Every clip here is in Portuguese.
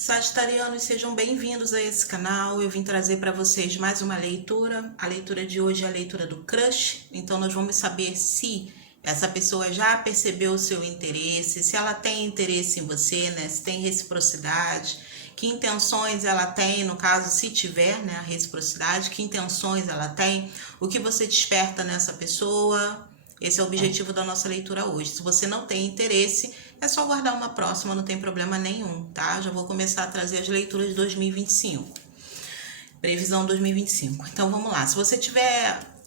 Sagitarianos, sejam bem-vindos a esse canal. Eu vim trazer para vocês mais uma leitura. A leitura de hoje é a leitura do crush. Então nós vamos saber se essa pessoa já percebeu o seu interesse, se ela tem interesse em você, né? Se tem reciprocidade, que intenções ela tem, no caso, se tiver, né, a reciprocidade, que intenções ela tem, o que você desperta nessa pessoa. Esse é o objetivo da nossa leitura hoje. Se você não tem interesse, é só guardar uma próxima, não tem problema nenhum, tá? Já vou começar a trazer as leituras de 2025. Previsão 2025. Então vamos lá. Se você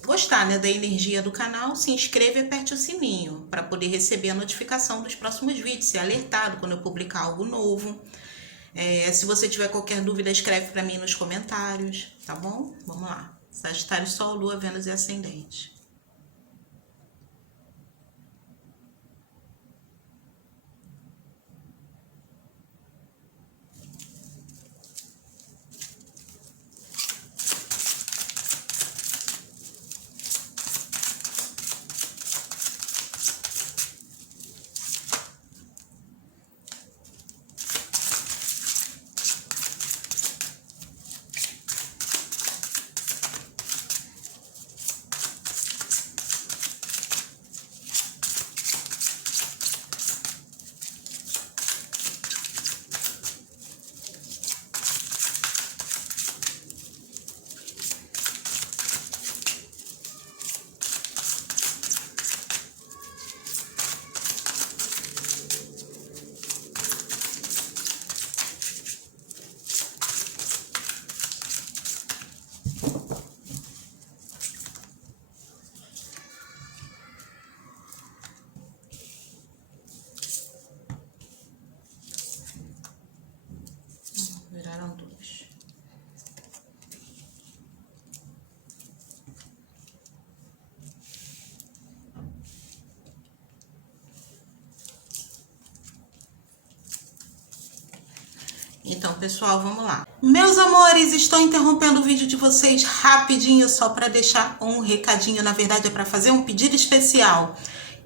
gostar, né, da energia do canal, se inscreva e aperte o sininho para poder receber a notificação dos próximos vídeos, ser alertado quando eu publicar algo novo. Se você tiver qualquer dúvida, escreve para mim nos comentários, tá bom? Vamos lá. Sagitário, Sol, Lua, Vênus e Ascendente. Viraram duas. Então, pessoal, vamos lá. Meus amores, estou interrompendo o vídeo de vocês rapidinho só para deixar um recadinho. Na verdade, é para fazer um pedido especial.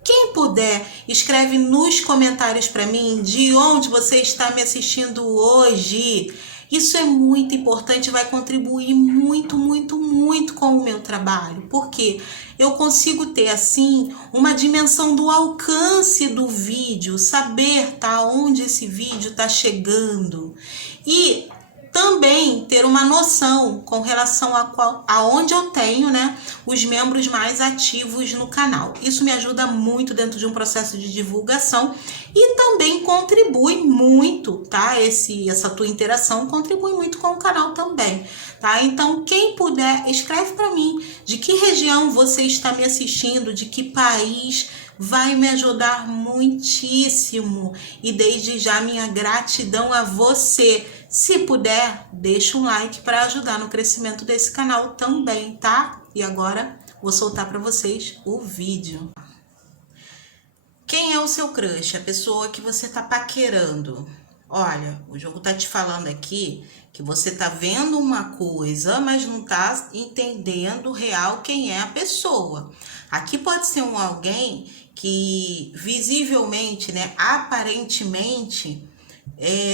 Quem puder, escreve nos comentários para mim de onde você está me assistindo hoje. Isso é muito importante, vai contribuir muito, muito, muito com o meu trabalho. Porque eu consigo ter, assim, uma dimensão do alcance do vídeo, saber, tá, onde esse vídeo está chegando. E também ter uma noção com relação a onde eu tenho, né, os membros mais ativos no canal. Isso me ajuda muito dentro de um processo de divulgação e também contribui muito, tá? Essa tua interação contribui muito com o canal também, tá? Então, quem puder, escreve para mim de que região você está me assistindo, de que país. Vai me ajudar muitíssimo e desde já minha gratidão a você. Se puder, deixa um like para ajudar no crescimento desse canal também, tá? E agora vou soltar para vocês o vídeo. Quem é o seu crush? A pessoa que você tá paquerando. Olha, o jogo tá te falando aqui que você tá vendo uma coisa, mas não tá entendendo real quem é a pessoa. Aqui pode ser alguém que visivelmente, né, aparentemente,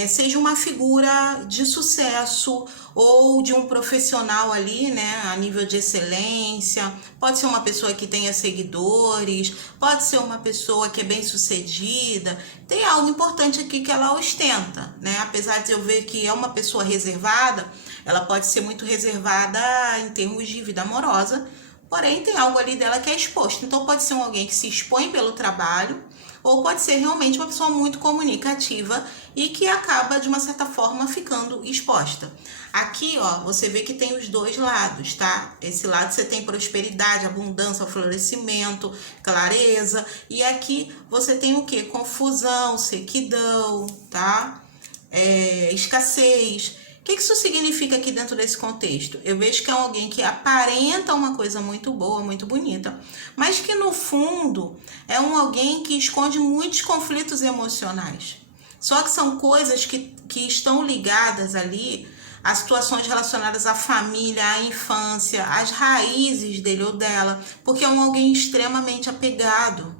seja uma figura de sucesso ou de um profissional ali, né, a nível de excelência. Pode ser uma pessoa que tenha seguidores, pode ser uma pessoa que é bem sucedida. Tem algo importante aqui que ela ostenta, né? Apesar de eu ver que é uma pessoa reservada, ela pode ser muito reservada em termos de vida amorosa, porém tem algo ali dela que é exposto. Então pode ser alguém que se expõe pelo trabalho, ou pode ser realmente uma pessoa muito comunicativa e que acaba, de uma certa forma, ficando exposta. Aqui, ó, você vê que tem os dois lados, tá? Esse lado você tem prosperidade, abundância, florescimento, clareza. E aqui você tem o quê? Confusão, sequidão, tá? Escassez. O que isso significa aqui dentro desse contexto? Eu vejo que é alguém que aparenta uma coisa muito boa, muito bonita, mas que no fundo é alguém que esconde muitos conflitos emocionais. Só que são coisas que estão ligadas ali a situações relacionadas à família, à infância, às raízes dele ou dela, porque é alguém extremamente apegado.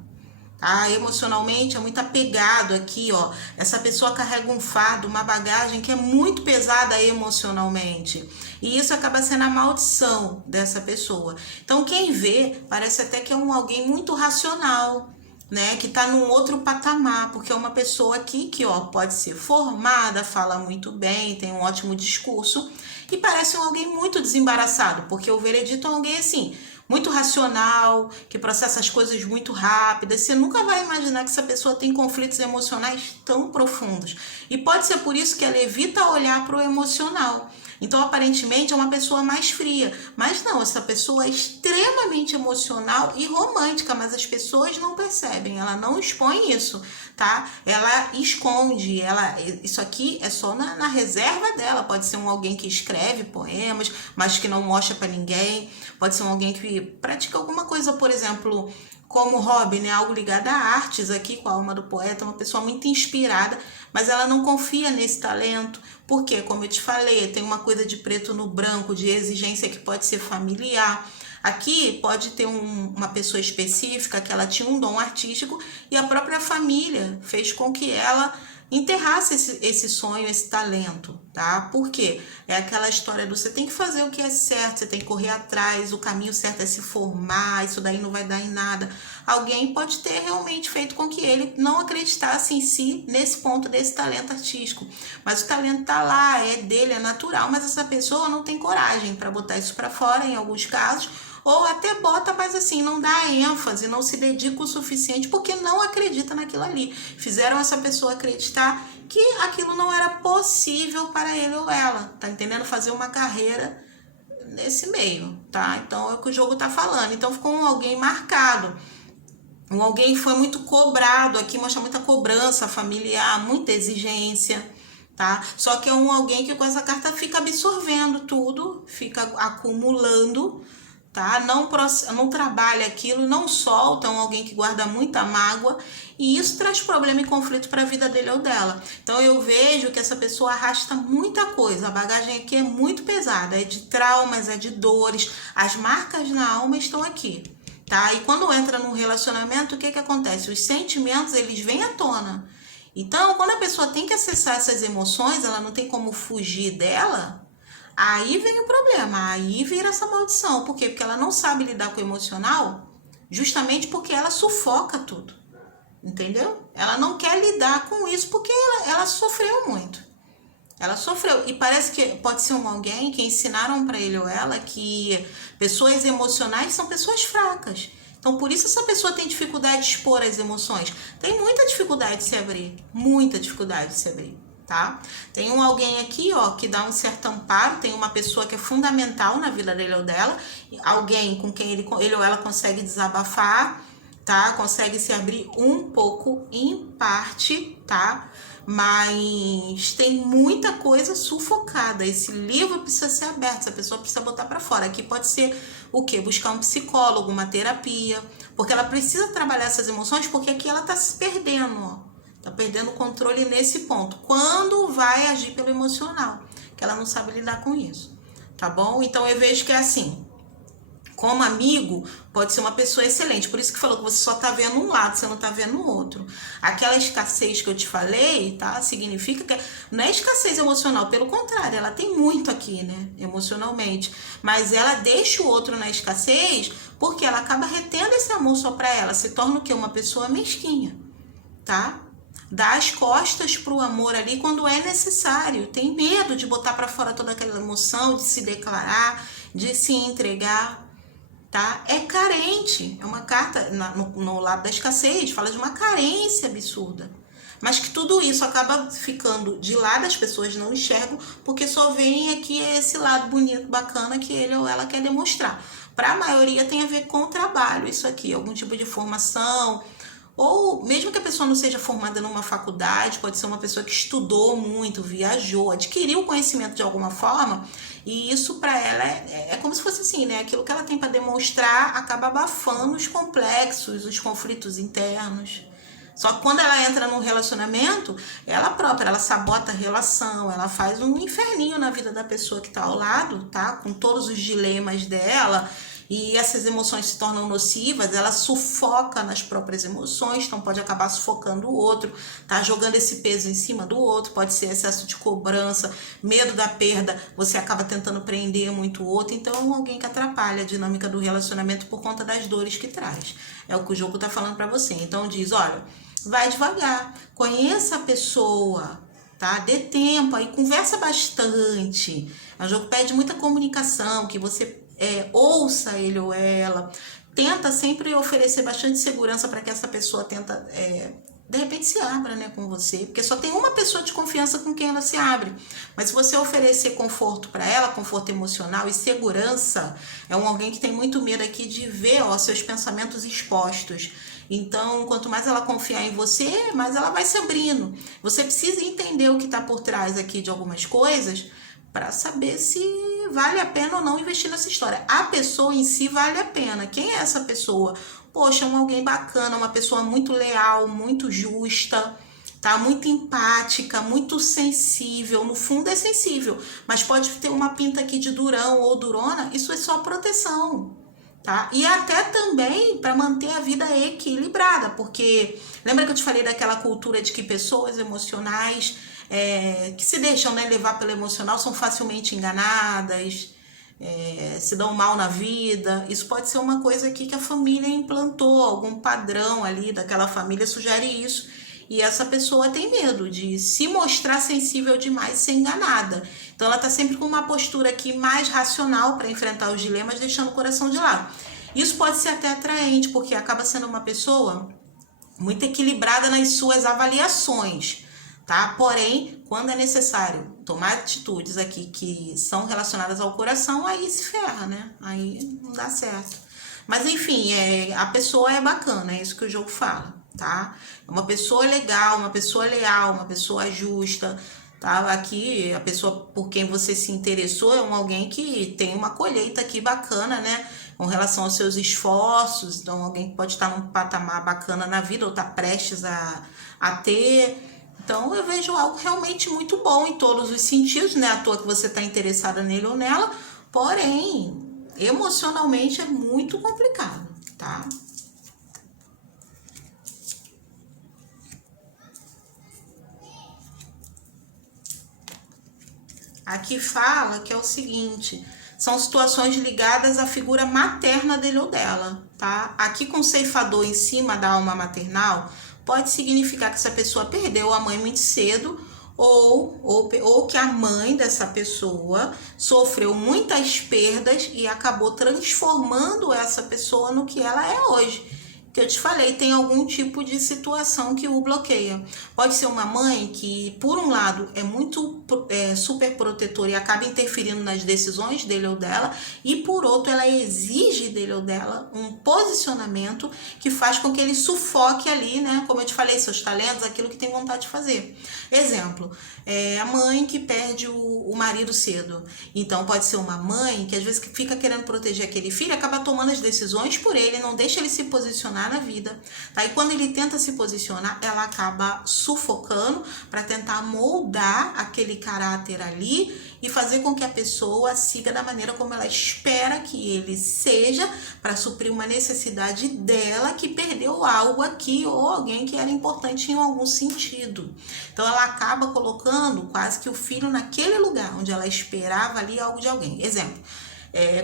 tá? Emocionalmente é muito apegado aqui, ó. Essa pessoa carrega um fardo, uma bagagem que é muito pesada emocionalmente. E isso acaba sendo a maldição dessa pessoa. Então, quem vê, parece até que é alguém muito racional, né, que tá num outro patamar, porque é uma pessoa aqui que, ó, pode ser formada, fala muito bem, tem um ótimo discurso, e parece alguém muito desembaraçado, porque o veredito é alguém assim, muito racional, que processa as coisas muito rápidas. Você nunca vai imaginar que essa pessoa tem conflitos emocionais tão profundos. E pode ser por isso que ela evita olhar para o emocional. Então, aparentemente, é uma pessoa mais fria. Mas não, essa pessoa é extremamente emocional e romântica, mas as pessoas não percebem, ela não expõe isso, tá? Ela esconde, isso aqui é só na reserva dela. Pode ser alguém que escreve poemas, mas que não mostra para ninguém. Pode ser alguém que pratica alguma coisa, por exemplo, como hobby, né? Algo ligado a artes aqui, com a alma do poeta, uma pessoa muito inspirada, mas ela não confia nesse talento, porque, como eu te falei, tem uma coisa de preto no branco, de exigência que pode ser familiar. Aqui pode ter uma pessoa específica que ela tinha um dom artístico e a própria família fez com que ela enterrasse esse sonho, esse talento, tá? Por quê? É aquela história do você tem que fazer o que é certo, você tem que correr atrás, o caminho certo é se formar, isso daí não vai dar em nada. Alguém pode ter realmente feito com que ele não acreditasse em si nesse ponto desse talento artístico. Mas o talento tá lá, é dele, é natural, mas essa pessoa não tem coragem para botar isso para fora em alguns casos, ou até bota, mas assim, não dá ênfase, não se dedica o suficiente porque não acredita naquilo ali. Fizeram essa pessoa acreditar que aquilo não era possível para ele ou ela, tá entendendo? Fazer uma carreira nesse meio, tá? Então é o que o jogo tá falando. Então ficou alguém marcado. Alguém foi muito cobrado, aqui mostra muita cobrança familiar, muita exigência, tá? Só que é alguém que com essa carta fica absorvendo tudo, fica acumulando, tá? Não trabalha aquilo, não solta, alguém que guarda muita mágoa, e isso traz problema e conflito para a vida dele ou dela. Então eu vejo que essa pessoa arrasta muita coisa, a bagagem aqui é muito pesada, é de traumas, é de dores, as marcas na alma estão aqui, tá? E quando entra num relacionamento, o que acontece? Os sentimentos, eles vêm à tona. Então, quando a pessoa tem que acessar essas emoções, ela não tem como fugir dela, aí vem o problema, aí vira essa maldição. Por quê? Porque ela não sabe lidar com o emocional, justamente porque ela sufoca tudo, entendeu? Ela não quer lidar com isso porque ela sofreu muito. Ela sofreu, e parece que pode ser alguém que ensinaram para ele ou ela que pessoas emocionais são pessoas fracas. Então, por isso essa pessoa tem dificuldade de expor as emoções. Tem muita dificuldade de se abrir, muita dificuldade de se abrir, tá? Tem alguém aqui, ó, que dá um certo amparo, tem uma pessoa que é fundamental na vida dele ou dela, alguém com quem ele ou ela consegue desabafar, tá? Consegue se abrir um pouco em parte, tá? Mas tem muita coisa sufocada. Esse livro precisa ser aberto, essa pessoa precisa botar para fora. Aqui pode ser o quê? Buscar um psicólogo, uma terapia, porque ela precisa trabalhar essas emoções, porque aqui ela tá se perdendo, ó. Tá perdendo o controle nesse ponto. Quando vai agir pelo emocional, que ela não sabe lidar com isso, tá bom? Então eu vejo que é assim, como amigo, pode ser uma pessoa excelente. Por isso que falou que você só tá vendo um lado, você não tá vendo o outro. Aquela escassez que eu te falei, tá? Significa que não é escassez emocional, pelo contrário, ela tem muito aqui, né? Emocionalmente. Mas ela deixa o outro na escassez porque ela acaba retendo esse amor só pra ela. Se torna o quê? Uma pessoa mesquinha, tá? Dá as costas pro amor ali quando é necessário. Tem medo de botar pra fora toda aquela emoção, de se declarar, de se entregar. Tá? É carente, é uma carta no lado da escassez, fala de uma carência absurda, mas que tudo isso acaba ficando de lado, as pessoas não enxergam, porque só vem aqui esse lado bonito, bacana que ele ou ela quer demonstrar. Para a maioria tem a ver com o trabalho, isso aqui, algum tipo de formação, ou mesmo que a pessoa não seja formada numa faculdade, pode ser uma pessoa que estudou muito, viajou, adquiriu conhecimento de alguma forma, e isso para ela é como se fosse assim, né? Aquilo que ela tem para demonstrar acaba abafando os complexos, os conflitos internos. Só que quando ela entra num relacionamento, ela própria, ela sabota a relação, ela faz um inferninho na vida da pessoa que tá ao lado, tá? Com todos os dilemas dela, e essas emoções se tornam nocivas, ela sufoca nas próprias emoções, então pode acabar sufocando o outro, tá jogando esse peso em cima do outro, pode ser excesso de cobrança, medo da perda, você acaba tentando prender muito o outro, então é alguém que atrapalha a dinâmica do relacionamento por conta das dores que traz. É o que o jogo tá falando para você. Então diz, olha, vai devagar, conheça a pessoa, tá? Dê tempo aí, conversa bastante. O jogo pede muita comunicação, que você ouça ele ou ela. Tenta sempre oferecer bastante segurança para que essa pessoa tenta, de repente, se abra, né, com você. Porque só tem uma pessoa de confiança com quem ela se abre. Mas se você oferecer conforto para ela, conforto emocional e segurança, é alguém que tem muito medo aqui de ver seus pensamentos expostos. Então, quanto mais ela confiar em você, mais ela vai se abrindo. Você precisa entender o que está por trás aqui de algumas coisas para saber se vale a pena ou não investir nessa história. A pessoa em si vale a pena. Quem é essa pessoa? Poxa, alguém bacana, uma pessoa muito leal, muito justa, tá? Muito empática, muito sensível. No fundo é sensível, mas pode ter uma pinta aqui de durão ou durona. Isso é só proteção. Tá? E até também para manter a vida equilibrada, porque lembra que eu te falei daquela cultura de que pessoas emocionais que se deixam, né, levar pelo emocional são facilmente enganadas, se dão mal na vida. Isso pode ser uma coisa aqui que a família implantou, algum padrão ali daquela família sugere isso, e essa pessoa tem medo de se mostrar sensível demais, ser enganada. Então ela está sempre com uma postura aqui mais racional para enfrentar os dilemas, deixando o coração de lado. Isso pode ser até atraente, porque acaba sendo uma pessoa muito equilibrada nas suas avaliações, tá? Porém, quando é necessário tomar atitudes aqui que são relacionadas ao coração, aí se ferra, né? Aí não dá certo. Mas enfim, a pessoa é bacana, é isso que o jogo fala, tá? É uma pessoa legal, uma pessoa leal, uma pessoa justa, tá? Aqui, a pessoa por quem você se interessou é alguém que tem uma colheita aqui bacana, né? Com relação aos seus esforços, então alguém que pode estar num patamar bacana na vida ou está prestes a ter. Então eu vejo algo realmente muito bom em todos os sentidos, né? À toa que você está interessada nele ou nela, porém, emocionalmente é muito complicado, tá? Aqui fala que é o seguinte, são situações ligadas à figura materna dele ou dela, tá? Aqui com o ceifador em cima da alma maternal, pode significar que essa pessoa perdeu a mãe muito cedo ou que a mãe dessa pessoa sofreu muitas perdas e acabou transformando essa pessoa no que ela é hoje. Que eu te falei, tem algum tipo de situação que o bloqueia. Pode ser uma mãe que, por um lado, é muito super protetora e acaba interferindo nas decisões dele ou dela, e por outro, ela exige dele ou dela um posicionamento que faz com que ele sufoque ali, né? Como eu te falei, seus talentos, aquilo que tem vontade de fazer. Exemplo, a mãe que perde o marido cedo. Então, pode ser uma mãe que às vezes fica querendo proteger aquele filho, acaba tomando as decisões por ele, não deixa ele se posicionar na vida, tá? E quando ele tenta se posicionar, ela acaba sufocando para tentar moldar aquele caráter ali e fazer com que a pessoa siga da maneira como ela espera que ele seja, para suprir uma necessidade dela que perdeu algo aqui ou alguém que era importante em algum sentido. Então ela acaba colocando quase que o filho naquele lugar onde ela esperava ali algo de alguém. Exemplo,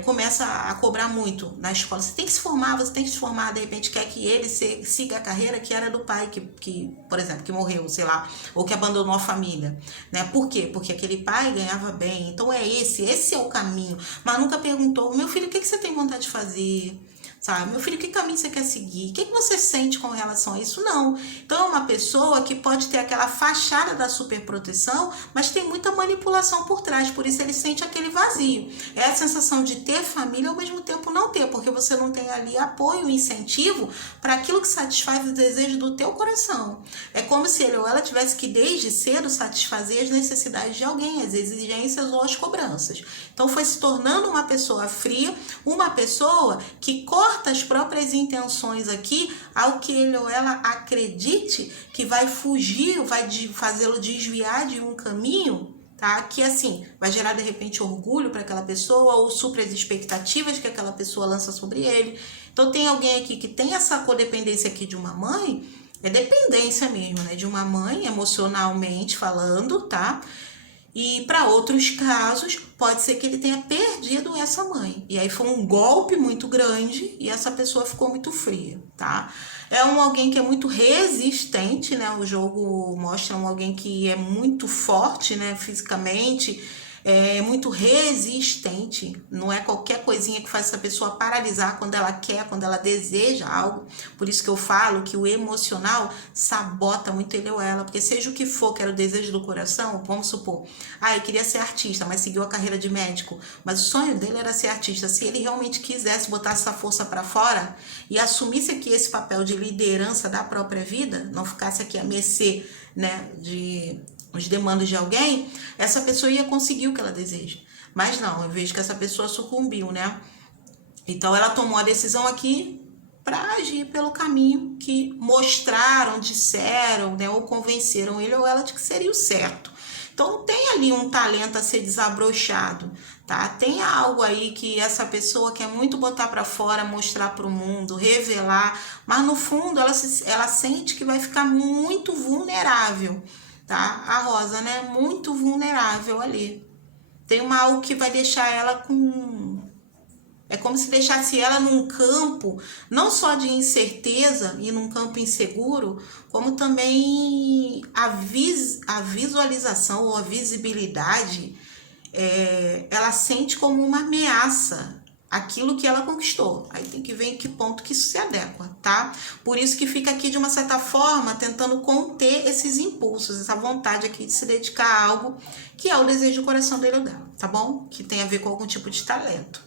começa a cobrar muito na escola. Você tem que se formar, você tem que se formar, de repente quer que ele siga a carreira que era do pai, que, por exemplo, que morreu, sei lá, ou que abandonou a família, né? Por quê? Porque aquele pai ganhava bem, então esse é o caminho. Mas nunca perguntou, meu filho, o que você tem vontade de fazer? Sabe? Meu filho, que caminho você quer seguir? O que você sente com relação a isso? Não. Então, é uma pessoa que pode ter aquela fachada da superproteção, mas tem muita manipulação por trás, por isso ele sente aquele vazio. É a sensação de ter família ao mesmo tempo não ter, porque você não tem ali apoio, incentivo para aquilo que satisfaz o desejo do teu coração. É como se ele ou ela tivesse que, desde cedo, satisfazer as necessidades de alguém, as exigências ou as cobranças. Então, foi se tornando uma pessoa fria, uma pessoa que corta as próprias intenções aqui ao que ele ou ela acredite que vai fugir, vai fazê-lo desviar de um caminho, tá? Que assim, vai gerar de repente orgulho para aquela pessoa ou supra as expectativas que aquela pessoa lança sobre ele. Então tem alguém aqui que tem essa codependência aqui de uma mãe, é dependência mesmo, né? De uma mãe, emocionalmente falando, tá? E para outros casos, pode ser que ele tenha perdido essa mãe. E aí foi um golpe muito grande e essa pessoa ficou muito fria, tá? É alguém que é muito resistente, né? O jogo mostra alguém que é muito forte, né? Fisicamente, é muito resistente. Não é qualquer coisinha que faz essa pessoa paralisar quando ela quer, quando ela deseja algo. Por isso que eu falo que o emocional sabota muito ele ou ela. Porque seja o que for, que era o desejo do coração, vamos supor, ele queria ser artista, mas seguiu a carreira de médico. Mas o sonho dele era ser artista. Se ele realmente quisesse botar essa força para fora e assumisse aqui esse papel de liderança da própria vida, não ficasse aqui a mercê, né, de os demandos de alguém, essa pessoa ia conseguir o que ela deseja. Mas não, eu vejo que essa pessoa sucumbiu, né? Então ela tomou a decisão aqui para agir pelo caminho que mostraram, disseram, né, ou convenceram ele ou ela de que seria o certo. Então tem ali um talento a ser desabrochado, tá? Tem algo aí que essa pessoa quer muito botar para fora, mostrar para o mundo, revelar, mas no fundo ela sente que vai ficar muito vulnerável. Tá? A Rosa, né? Muito vulnerável ali. Tem algo que vai deixar ela com... É como se deixasse ela num campo, não só de incerteza e num campo inseguro, como também a visualização ou a visibilidade, ela sente como uma ameaça aquilo que ela conquistou. Aí tem que ver em que ponto que isso se adequa, tá? Por isso que fica aqui de uma certa forma tentando conter esses impulsos, essa vontade aqui de se dedicar a algo que é o desejo do coração dele ou dela, tá bom? Que tem a ver com algum tipo de talento.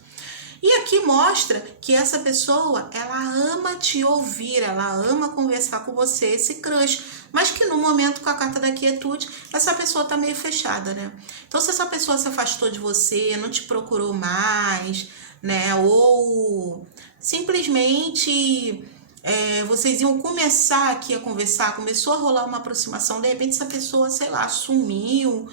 E aqui mostra que essa pessoa, ela ama te ouvir, ela ama conversar com você, esse crush, mas que no momento com a carta da quietude, essa pessoa tá meio fechada, né? Então se essa pessoa se afastou de você, não te procurou mais, né? Ou simplesmente vocês iam começar aqui a conversar, começou a rolar uma aproximação, de repente essa pessoa, sei lá, sumiu,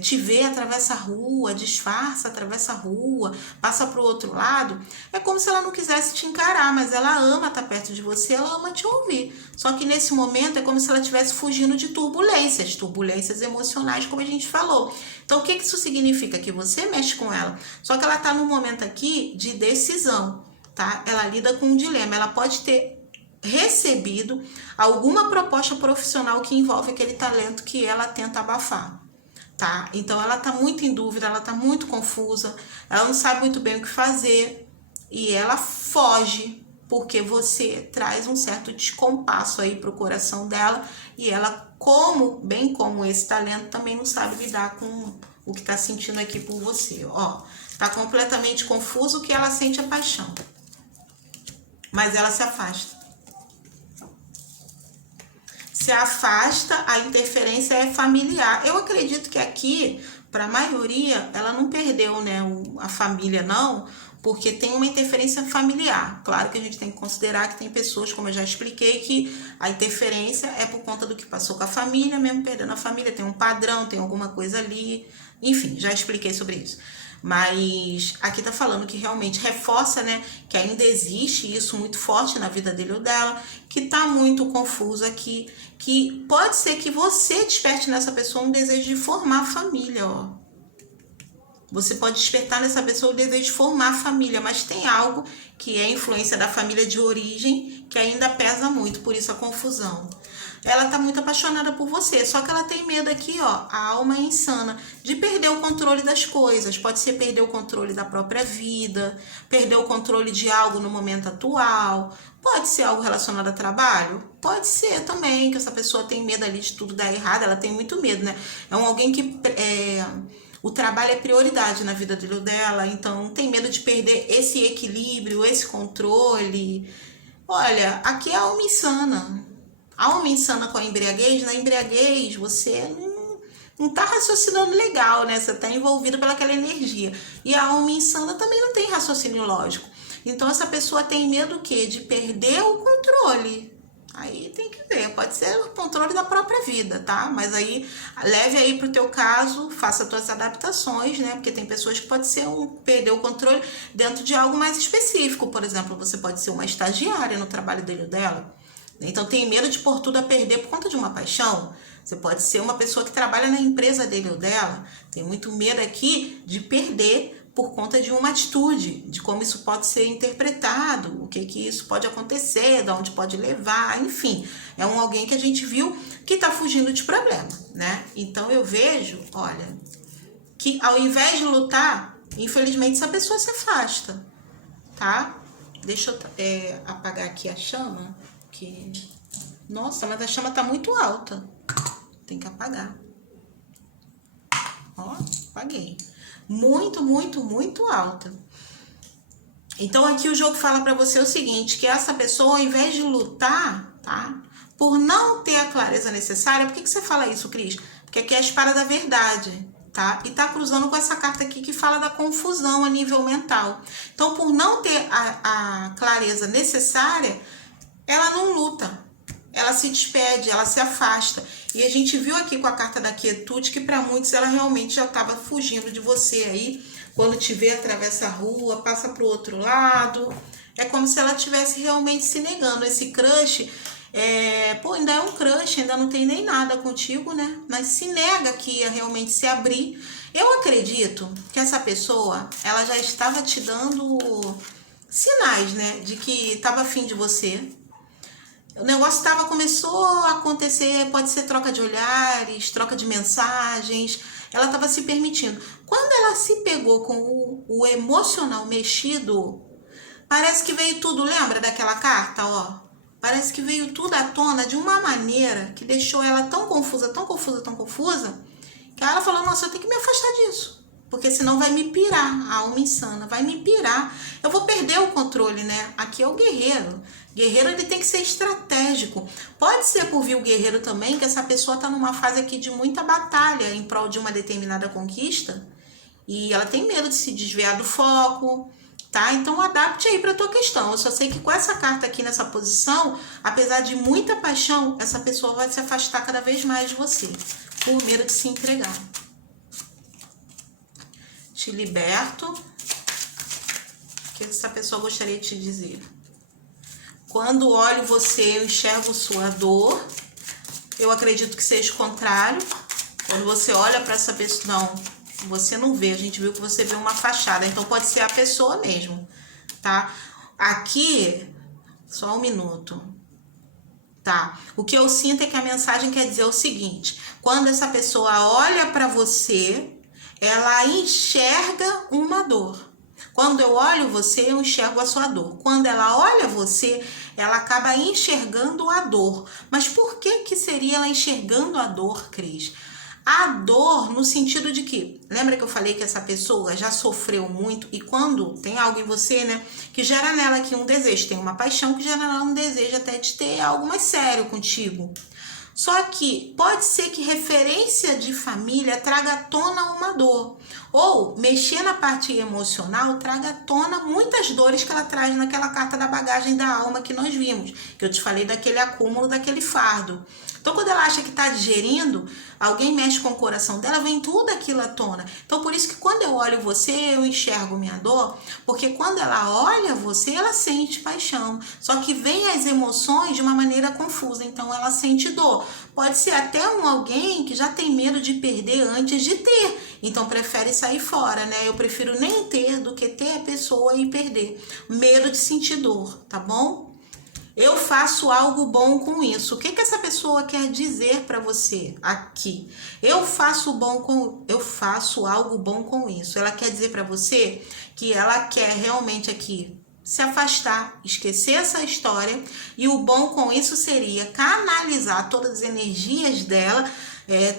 te vê, atravessa a rua, disfarça, atravessa a rua, passa para o outro lado, é como se ela não quisesse te encarar, mas ela ama estar perto de você, ela ama te ouvir. Só que nesse momento é como se ela estivesse fugindo de turbulências emocionais, como a gente falou. Então o que isso significa? Que você mexe com ela, só que ela está num momento aqui de decisão, tá? Ela lida com um dilema, ela pode ter recebido alguma proposta profissional que envolve aquele talento que ela tenta abafar. Tá? Então ela tá muito em dúvida, ela tá muito confusa, ela não sabe muito bem o que fazer e ela foge porque você traz um certo descompasso aí pro coração dela e ela, bem como esse talento, também não sabe lidar com o que tá sentindo aqui por você. Ó, tá completamente confuso, que ela sente a paixão, mas ela se afasta. Se afasta, a interferência é familiar. Eu acredito que aqui, para a maioria, ela não perdeu, né, a família, não, porque tem uma interferência familiar. Claro que a gente tem que considerar que tem pessoas, como eu já expliquei, que a interferência é por conta do que passou com a família, mesmo perdendo a família, tem um padrão, tem alguma coisa ali, enfim, já expliquei sobre isso. Mas aqui tá falando que realmente reforça, né, que ainda existe isso muito forte na vida dele ou dela, que tá muito confuso aqui, que pode ser que você desperte nessa pessoa um desejo de formar família, ó. Você pode despertar nessa pessoa o desejo de formar família, mas tem algo que é influência da família de origem que ainda pesa muito, por isso a confusão. Ela tá muito apaixonada por você, só que ela tem medo aqui, ó, a alma insana, de perder o controle das coisas. Pode ser perder o controle da própria vida, perder o controle de algo no momento atual. Pode ser algo relacionado a trabalho? Pode ser também, que essa pessoa tem medo ali de tudo dar errado, ela tem muito medo, né? É alguém que... o trabalho é prioridade na vida dele ou dela, então tem medo de perder esse equilíbrio, esse controle. Olha, aqui é a alma insana. A alma insana com a embriaguez, na embriaguez você não tá raciocinando legal, né? Você tá envolvido pelaquela energia. E a alma insana também não tem raciocínio lógico. Então essa pessoa tem medo o quê? De perder o controle. Aí tem que ver, pode ser o controle da própria vida, tá? Mas aí, leve aí pro teu caso, faça tuas adaptações, né? Porque tem pessoas que pode ser perder o controle dentro de algo mais específico. Por exemplo, você pode ser uma estagiária no trabalho dele ou dela. Então tem medo de pôr tudo a perder por conta de uma paixão. Você pode ser uma pessoa que trabalha na empresa dele ou dela. Tem muito medo aqui de perder por conta de uma atitude, de como isso pode ser interpretado, o que isso pode acontecer, de onde pode levar, enfim. É alguém que a gente viu que está fugindo de problema, né? Então eu vejo, olha, que ao invés de lutar, infelizmente essa pessoa se afasta, tá? Deixa eu apagar aqui a chama, que... Nossa, mas a chama tá muito alta. Tem que apagar. Ó, apaguei. Muito, muito, muito alta. Então aqui o jogo fala para você o seguinte, que essa pessoa, ao invés de lutar, tá? Por não ter a clareza necessária, por que você fala isso, Cris? Porque aqui é a espada da verdade, tá? E tá cruzando com essa carta aqui que fala da confusão a nível mental. Então, por não ter a clareza necessária, ela não luta. Ela se despede, ela se afasta. E a gente viu aqui com a carta da quietude que para muitos ela realmente já estava fugindo de você aí. Quando te vê, atravessa a rua, passa para o outro lado. É como se ela estivesse realmente se negando. Esse crush, ainda é um crush, ainda não tem nem nada contigo, né? Mas se nega que ia realmente se abrir. Eu acredito que essa pessoa, ela já estava te dando sinais, né? De que estava afim de você. O negócio começou a acontecer, pode ser troca de olhares, troca de mensagens, ela estava se permitindo. Quando ela se pegou com o emocional mexido, parece que veio tudo, lembra daquela carta, ó? Parece que veio tudo à tona de uma maneira que deixou ela tão confusa, tão confusa, tão confusa, que ela falou, nossa, eu tenho que me afastar disso. Porque senão vai me pirar, a alma insana, vai me pirar. Eu vou perder o controle, né? Aqui é o guerreiro. Guerreiro, ele tem que ser estratégico. Pode ser por vir o guerreiro também, que essa pessoa tá numa fase aqui de muita batalha em prol de uma determinada conquista. E ela tem medo de se desviar do foco, tá? Então adapte aí pra tua questão. Eu só sei que com essa carta aqui nessa posição, apesar de muita paixão, essa pessoa vai se afastar cada vez mais de você, por medo de se entregar. Te liberto. O que essa pessoa gostaria de te dizer? Quando olho você, eu enxergo sua dor. Eu acredito que seja o contrário. Quando você olha para essa pessoa, não, você não vê. A gente viu que você vê uma fachada. Então pode ser a pessoa mesmo, tá? Aqui, só um minuto. Tá? O que eu sinto é que a mensagem quer dizer o seguinte: quando essa pessoa olha para você, ela enxerga uma dor. Quando eu olho você, eu enxergo a sua dor. Quando ela olha você, ela acaba enxergando a dor. Mas por que seria ela enxergando a dor, Cris? A dor no sentido de que, lembra que eu falei que essa pessoa já sofreu muito e quando tem algo em você, né, que gera nela aqui um desejo, tem uma paixão que gera nela um desejo até de ter algo mais sério contigo. Só que pode ser que referência de família traga à tona uma dor. Ou mexer na parte emocional traga à tona muitas dores que ela traz naquela carta da bagagem da alma que nós vimos. Que eu te falei daquele acúmulo, daquele fardo. Então, quando ela acha que está digerindo, alguém mexe com o coração dela, vem tudo aquilo à tona. Então, por isso que quando eu olho você, eu enxergo minha dor, porque quando ela olha você, ela sente paixão. Só que vem as emoções de uma maneira confusa, então ela sente dor. Pode ser até alguém que já tem medo de perder antes de ter, então prefere sair fora, né? Eu prefiro nem ter do que ter a pessoa e perder. Medo de sentir dor, tá bom? Eu faço algo bom com isso. O que essa pessoa quer dizer para você aqui? Eu faço algo bom com isso. Ela quer dizer para você que ela quer realmente aqui se afastar, esquecer essa história, e o bom com isso seria canalizar todas as energias dela,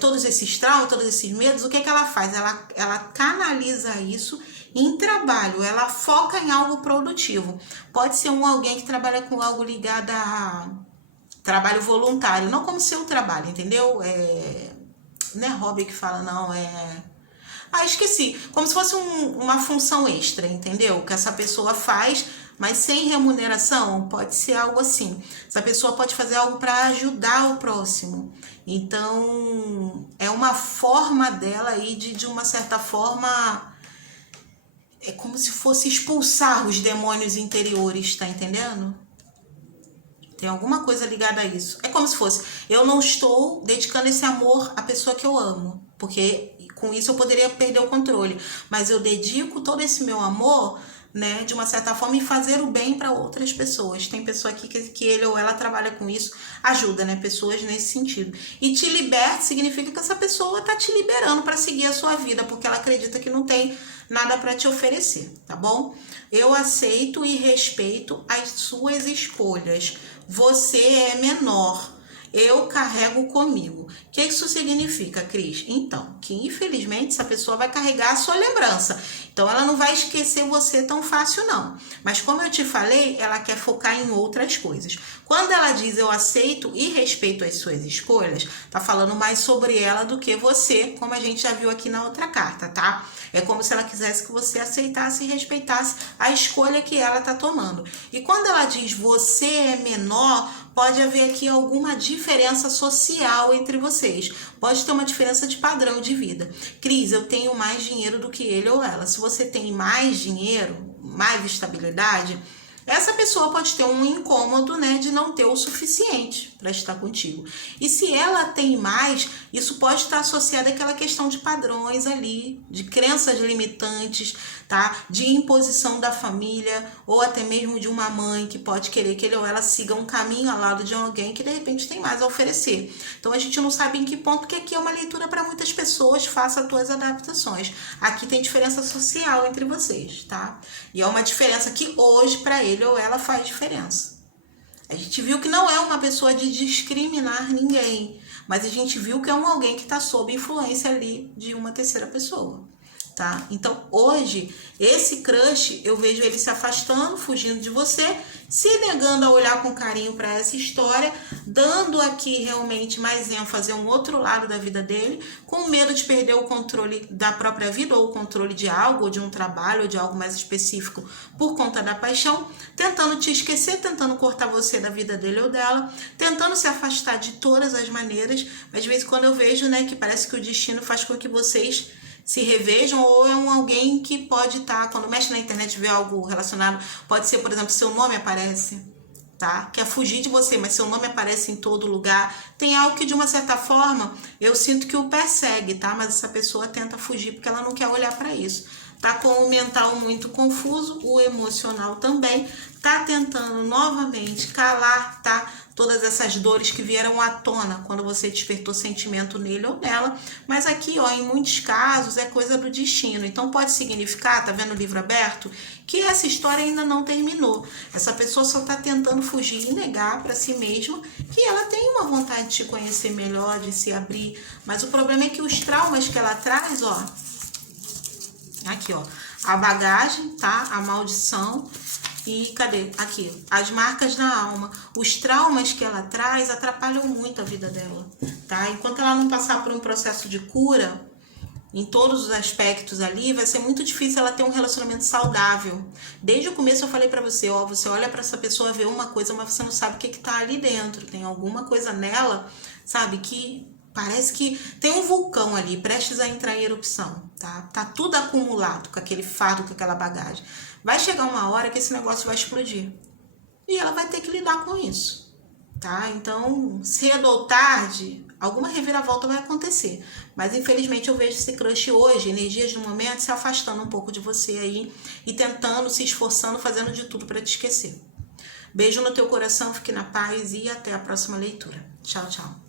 todos esses traumas, todos esses medos. O que ela faz? Ela canaliza isso em trabalho, ela foca em algo produtivo. Pode ser alguém que trabalha com algo ligado a trabalho voluntário, não como seu trabalho, entendeu? Não é hobby que fala, não, esqueci. Como se fosse uma função extra, entendeu? Que essa pessoa faz Mas sem remuneração, pode ser algo assim. Essa pessoa pode fazer algo para ajudar o próximo. Então, é uma forma dela aí de uma certa forma, é como se fosse expulsar os demônios interiores, tá entendendo? Tem alguma coisa ligada a isso. É como se fosse, eu não estou dedicando esse amor à pessoa que eu amo, porque com isso eu poderia perder o controle. Mas eu dedico todo esse meu amor, né, de uma certa forma, em fazer o bem para outras pessoas. Tem pessoa aqui que ele ou ela trabalha com isso, ajuda, né, pessoas nesse sentido. E te liberta significa que essa pessoa tá te liberando para seguir a sua vida, porque ela acredita que não tem nada para te oferecer, tá bom? Eu aceito e respeito as suas escolhas. Você é menor. Eu carrego comigo. O que isso significa, Cris? Então, que infelizmente essa pessoa vai carregar a sua lembrança. Então, ela não vai esquecer você tão fácil, não. Mas como eu te falei, ela quer focar em outras coisas. Quando ela diz eu aceito e respeito as suas escolhas, tá falando mais sobre ela do que você, como a gente já viu aqui na outra carta, tá? É como se ela quisesse que você aceitasse e respeitasse a escolha que ela tá tomando. E quando ela diz você é menor, pode haver aqui alguma diferença social entre vocês. Pode ter uma diferença de padrão de vida. Cris, eu tenho mais dinheiro do que ele ou ela. Se você tem mais dinheiro, mais estabilidade, essa pessoa pode ter um incômodo, né, de não ter o suficiente para estar contigo. E se ela tem mais, isso pode estar associado àquela questão de padrões ali, de crenças limitantes, tá? De imposição da família, ou até mesmo de uma mãe que pode querer que ele ou ela siga um caminho ao lado de alguém que de repente tem mais a oferecer. Então a gente não sabe em que ponto, que aqui é uma leitura para muitas pessoas, faça as tuas adaptações. Aqui tem diferença social entre vocês, tá? E é uma diferença que hoje para ele ou ela faz diferença. A gente viu que não é uma pessoa de discriminar ninguém, mas a gente viu que é alguém que está sob influência ali de uma terceira pessoa, tá? Então, hoje, esse crush, eu vejo ele se afastando, fugindo de você, se negando a olhar com carinho para essa história, dando aqui realmente mais ênfase a um outro lado da vida dele, com medo de perder o controle da própria vida, ou o controle de algo, ou de um trabalho, ou de algo mais específico por conta da paixão, tentando te esquecer, tentando cortar você da vida dele ou dela, tentando se afastar de todas as maneiras, mas de vez em quando eu vejo, né, que parece que o destino faz com que vocês se revejam, ou é alguém que pode estar, quando mexe na internet e vê algo relacionado, pode ser, por exemplo, seu nome aparece, tá? Quer fugir de você, mas seu nome aparece em todo lugar. Tem algo que, de uma certa forma, eu sinto que o persegue, tá? Mas essa pessoa tenta fugir porque ela não quer olhar para isso. Tá com o mental muito confuso, o emocional também, tá tentando novamente calar, tá? Todas essas dores que vieram à tona quando você despertou sentimento nele ou nela, mas aqui, ó, em muitos casos é coisa do destino. Então pode significar, tá vendo o livro aberto, que essa história ainda não terminou. Essa pessoa só tá tentando fugir e negar para si mesma que ela tem uma vontade de te conhecer melhor, de se abrir, mas o problema é que os traumas que ela traz, ó, aqui, ó, a bagagem, tá? A maldição e cadê? Aqui, as marcas na alma. Os traumas que ela traz atrapalham muito a vida dela, tá? Enquanto ela não passar por um processo de cura, em todos os aspectos ali, vai ser muito difícil ela ter um relacionamento saudável. Desde o começo eu falei pra você, ó, você olha pra essa pessoa, vê uma coisa, mas você não sabe o que tá ali dentro. Tem alguma coisa nela, sabe, que parece que tem um vulcão ali, prestes a entrar em erupção, tá? Tá tudo acumulado com aquele fardo, com aquela bagagem. Vai chegar uma hora que esse negócio vai explodir. E ela vai ter que lidar com isso, tá? Então, cedo ou tarde, alguma reviravolta vai acontecer. Mas, infelizmente, eu vejo esse crush hoje, energias do momento, se afastando um pouco de você aí e tentando, se esforçando, fazendo de tudo para te esquecer. Beijo no teu coração, fique na paz e até a próxima leitura. Tchau, tchau.